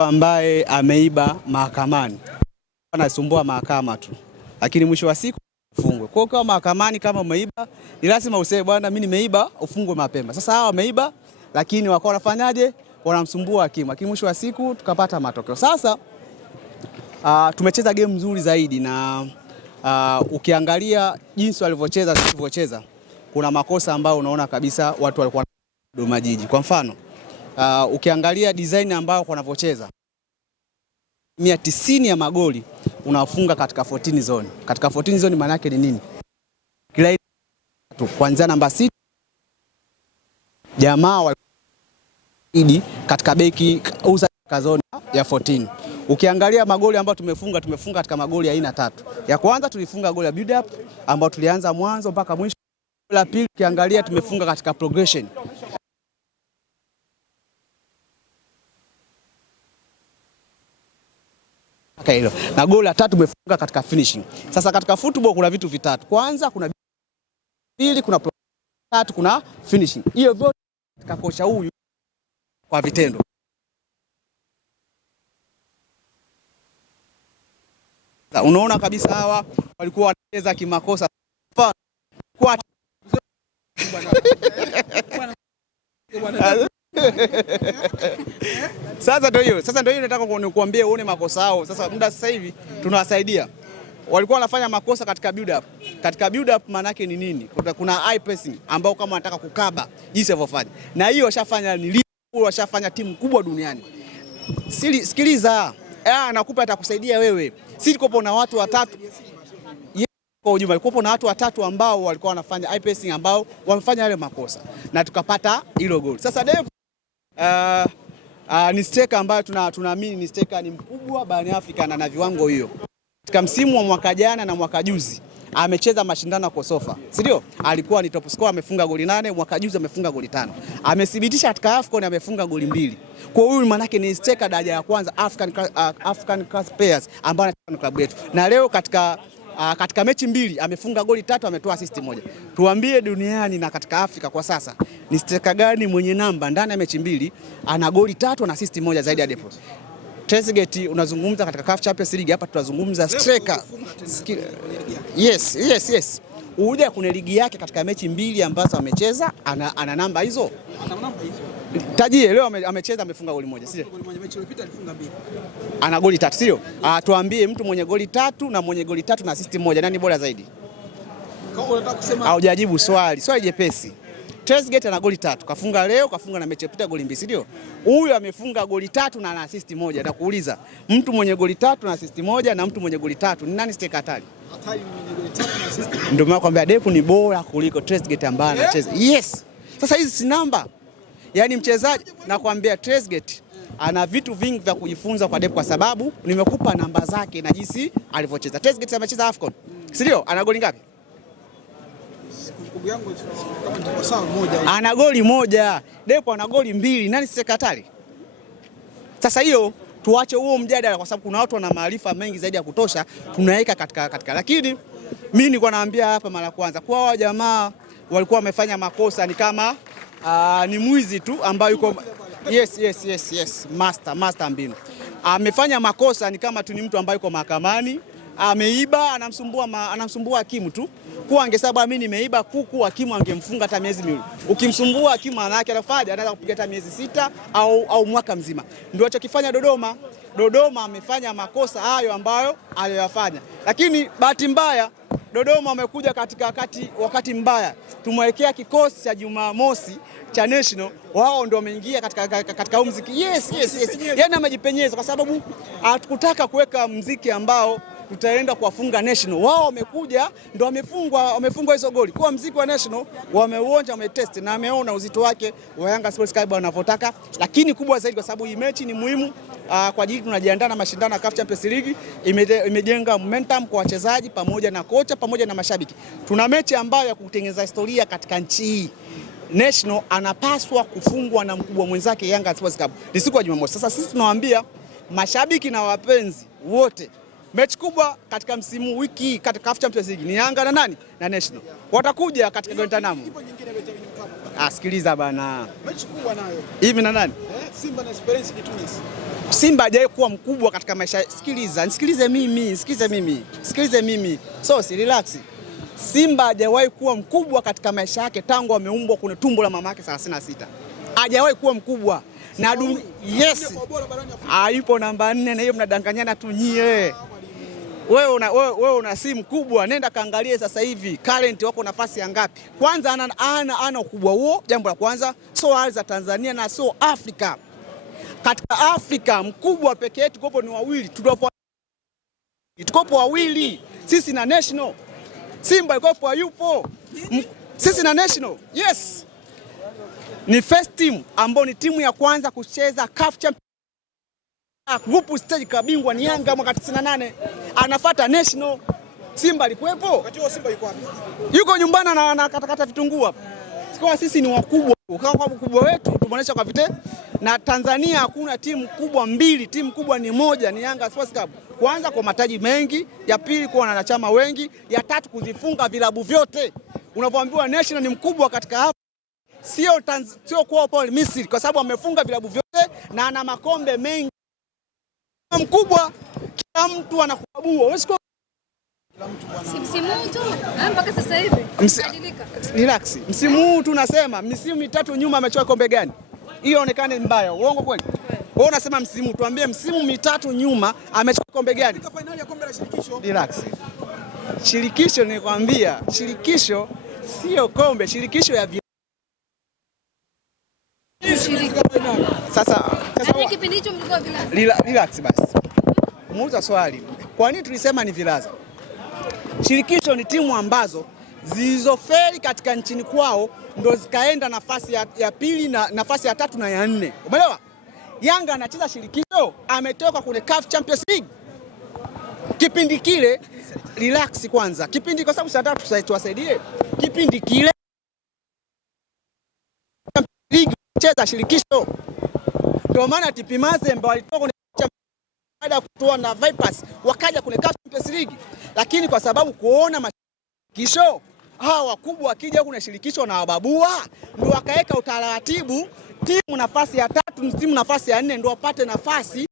ambaye ameiba mahakamani anasumbua mahakama tu, lakini mwisho wa siku ufungwe. Kwa hiyo mahakamani kama umeiba ni lazima useme bwana, mimi nimeiba, ufungwe mapema. Sasa hawa wameiba, lakini wako wanafanyaje? Wanamsumbua hakimu, lakini mwisho wa siku tukapata matokeo. Sasa tumecheza game nzuri zaidi na ukiangalia jinsi walivyocheza tulivyocheza, kuna makosa ambayo unaona kabisa watu walikuwa Dodoma Jiji. Kwa mfano ukiangalia design ambayo wanavyocheza 190 ya magoli unafunga katika 14 zone. Katika 14 zone maana yake ni nini? Kila kuanzia namba 6 jamaa walidi katika beki uza zone ya 14. Ukiangalia magoli ambayo tumefunga katika magoli ya aina 3. Ya kwanza tulifunga goli ya build up ambayo tulianza mwanzo mpaka mwisho. La pili ukiangalia tumefunga katika progression. Hilo. Na goli la 3 tumefunga katika finishing. Sasa katika football kuna vitu vitatu. Kwanza kuna pili, kuna tatu, kuna finishing. Hiyo vyote katika kocha huyu kwa vitendo. Unaona kabisa hawa walikuwa wanacheza kimakosa. Kwa Sasa ndio hiyo nataka kukuambia uone makosa yao. Sasa muda sasa hivi tunawasaidia. Walikuwa wanafanya makosa katika build up. Katika build up maana yake ni nini? Kuna high pressing ambao kama wanataka kukaba jinsi walivyofanya. Na hiyo washafanya ni Liverpool, washafanya timu kubwa duniani. Sikiliza. Nakupa atakusaidia wewe. Sisi tuko na watu watatu. Kwa ujumla kulikuwa na watu watatu ambao walikuwa wanafanya high pressing ambao wamefanya yale makosa na tukapata hilo goal. Sasa Dev ni striker ambayo tunaamini ni striker ni mkubwa barani Afrika na viwango hiyo. Katika msimu wa mwaka jana na mwaka juzi amecheza mashindano ya Kosofa. Si ndio? Alikuwa ni top scorer, amefunga goli 8, mwaka juzi amefunga goli 5. Amethibitisha katika AFCON amefunga goli 2. Kwa huyu maana yake ni striker daraja ya kwanza African class players ambao anacheza na klabu yetu. Na leo katika mechi 2 amefunga goli 3, ametoa assist 1. Tuambie duniani na katika Afrika kwa sasa ni striker gani mwenye namba ndani ya mechi 2 ana goli 3 na assist 1 zaidi ya Depo? Trezeguet unazungumza katika CAF Champions League, hapa tunazungumza striker. Yes. Uja kuna ligi yake katika mechi 2 ambazo amecheza ana namba hizo. Tajie leo amecheza amefunga goli 1, sio? Goli 1 mechi iliyopita alifunga 2. Ana goli 3, sio? Tuambie mtu mwenye goli 3 na mwenye goli 3 na assist 1 nani bora zaidi? Kama unataka kusema haujajibu swali jepesi. Trezeguet ana goli 3, kafunga leo, kafunga na mechi iliyopita goli 2, sio? Huyu amefunga goli 3 na ana assist 1. Nakuuliza, mtu mwenye goli 3 na assist 1 na mtu mwenye goli 3 ni nani striker hatari? Hatari mwenye goli 3 na assist 1. Ndio maana nakwambia Depo ni bora kuliko Trezeguet ambaye anacheza. Yes. Sasa hizi si namba. Yaani mchezaji nakwambia Trezeguet ana vitu vingi vya kujifunza kwa Depo kwa sababu nimekupa namba zake na jinsi alivyocheza. Trezeguet amecheza AFCON. Si ndio? Ana goli ngapi? Ana goli 1. Depo ana goli 2. Nani striker hatari? Sasa hiyo tuache huo mjadala kwa sababu kuna watu wana maarifa mengi zaidi ya kutosha tunaweka katika. Lakini mimi nilikuwa naambia hapa mara kwanza kwa hao jamaa walikuwa wamefanya makosa ni kama ni mwizi tu ambaye yuko yes master mbinu. Amefanya makosa ni kama tu ni mtu ambaye yuko mahakamani, ameiba, anamsumbua hakimu tu. Kwa angesema mimi nimeiba kuku, hakimu angemfunga hata miezi miwili. Ukimsumbua hakimu anawake anaweza kupiga hata miezi 6 au mwaka mzima. Ndio alichokifanya Dodoma. Dodoma amefanya makosa hayo ambayo aliyofanya. Lakini bahati mbaya Dodoma wamekuja katika wakati mbaya. Tumewekea kikosi cha Jumamosi cha National, wao ndio wameingia katika muziki. Yes. Yaani amejipenyeza kwa sababu hatukutaka kuweka muziki ambao tutaenda kuwafunga National. Wao wamekuja ndio wamefungwa hizo goli. Kwa muziki wa National wameuonja, wametest na ameona uzito wake wa Yanga Sports Club wanavyotaka. Lakini kubwa zaidi kwa sababu hii mechi ni muhimu kwa ajili tunajiandaa na mashindano ya CAF Champions League, imejenga momentum kwa wachezaji pamoja na kocha pamoja na mashabiki. Tuna mechi ambayo ya kutengeneza historia katika nchi hii. National anapaswa kufungwa na mkubwa mwenzake Yanga Sports Club. Ni siku ya Jumamosi. Sasa sisi tunawaambia mashabiki na wapenzi wote, mechi kubwa katika msimu wiki katika CAF Champions League ni Yanga na nani? Na National. Watakuja katika Guantanamo. Sikiliza bana. Mechi kubwa nayo. Hivi na nani? Simba na Esperance de Tunis. Simba hajawahi kuwa mkubwa katika maisha. Nisikilize mimi. So si relax. Simba hajawahi kuwa mkubwa katika maisha yake tangu ameumbwa kwenye tumbo la mamake 36. Hajawahi kuwa mkubwa. Na yes. Yupo namba 4 na hiyo mnadanganyana tu nyie. Wewe una simu kubwa, nenda kaangalie sasa hivi current wako nafasi ya ngapi. Kwanza ana ukubwa huo, jambo la kwanza. So ardhi za Tanzania na so Afrika. Katika Afrika mkubwa pekee yetu tukopo ni wawili. Tukopo wawili. Sisi na National. Simba yukopo hayupo. Sisi na National. Yes. Ni first team ambao ni timu ya kwanza kucheza CAF Champions Group stage kabingwa ni Yanga mwaka 98. Anafuata National. Simba alikuwepo? Wakati huo Simba yuko wapi? Yuko nyumbani na katakata vitunguu hapa. Kwa sisi ni wakubwa. Kwa ukubwa wetu tumeonyesha kwa vite. Na Tanzania hakuna timu kubwa mbili, timu kubwa ni moja, ni Yanga Sports Club. Kwanza kwa mataji mengi, ya pili kwa wanachama wengi, ya tatu kuzifunga vilabu vyote. Unapoambiwa National ni mkubwa katika hapa, sio kwa Paul Misri kwa sababu amefunga vilabu vyote na ana makombe mengi. Mkubwa kila mtu anakubabua. Msimu huu tu mpaka sasa hivi. Relax. Msimu huu tunasema misimu mitatu nyuma amechukua kombe gani? Hiyo onekane mbaya. Uongo kweli? Wewe unasema msimu, tuambie msimu mitatu nyuma amechukua kombe gani? Katika finali ya kombe la shirikisho. Relax. Shirikisho nilikwambia, shirikisho sio kombe, shirikisho ya Sasa kipindi hicho mlikuwa vilaza. Relax basi. Muuliza swali. Kwa nini tulisema ni vilaza? Shirikisho ni timu ambazo zilizofeli katika nchini kwao ndo zikaenda nafasi ya pili na nafasi ya tatu na ya 4. Umeelewa? Yanga anacheza shirikisho, ametoka kwenye CAF Champions League. Kipindi kile relax kwanza. Kipindi kwa sababu sasa tuwasaidie. Kipindi kile League cheza shirikisho. Ndio maana TP Mazembe walitoka kwenye baada ya kutoa na Vipers wakaja kwenye CAF Champions League. Lakini kwa sababu kuona mashirikisho hawa wakubwa wakija kuna shirikisho na wababua ndio wakaweka utaratibu timu nafasi ya 3 timu nafasi ya 4 ndio wapate nafasi